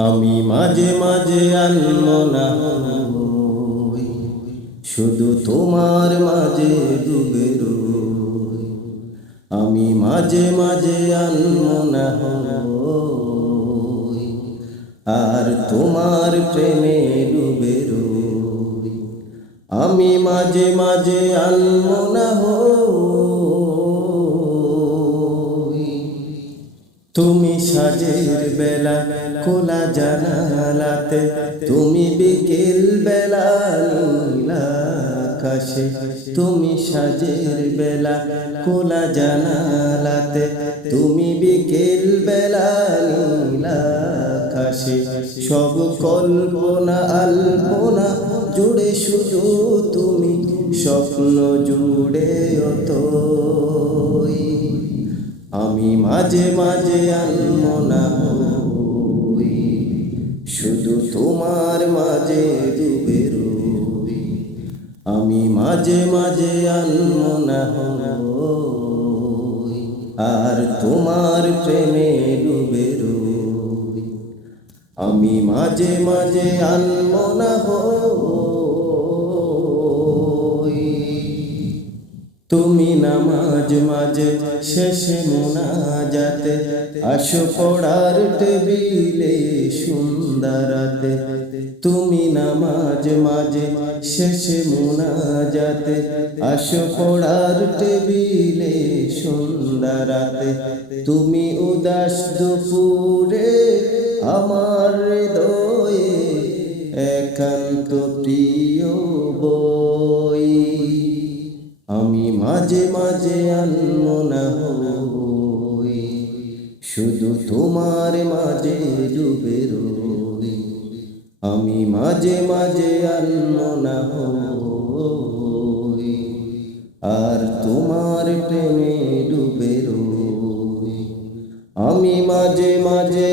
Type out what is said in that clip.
আমি মাঝে মাঝে আনমনা হই, শুধু তোমার মাঝে ডুবে রই। আমি মাঝে মাঝে আনমনা হই, আর তোমার প্রেমে ডুবে রই। আমি মাঝে মাঝে আনমনা হই, তুমি সাজের বেলা খোলা জানালাতে, তুমি বিকেল বেলা নীল আকাশে। তুমি সাজের বেলা খোলা জানালাতে, তুমি বিকেল বেলা নীল আকাশে। সব কল্পনা আলপনা জুড়ে শুধু তুমি, স্বপ্ন জুড়ে অতই। আমি মাঝে মাঝে আনমনা হই, শুধু তোমার মাঝে ডুবে রই। আমি মাঝে মাঝে আনমনা হই, আর তোমার প্রেমে ডুবে রই। আমি মাঝে মাঝে আনমনা হই। তুমি নামাজ মাঝে শেষে মোনাজাতে, আসো পড়ার টেবিলে সুন্দরাতে। তুমি নামাজ মাঝে শেষে মোনাজাতে, আসো পড়ার টেবিলে সুন্দরাতে। তুমি উদাস দুপুরে আমার হৃদয়ে একান্ত প্রিয় বই। আমি মাঝে মাঝে আনমনা হই, শুধু তোমার মাঝে ডুবে রই। আমি মাঝে মাঝে আনমনা হই, আর তোমার প্রেমে ডুবে রই। আমি মাঝে মাঝে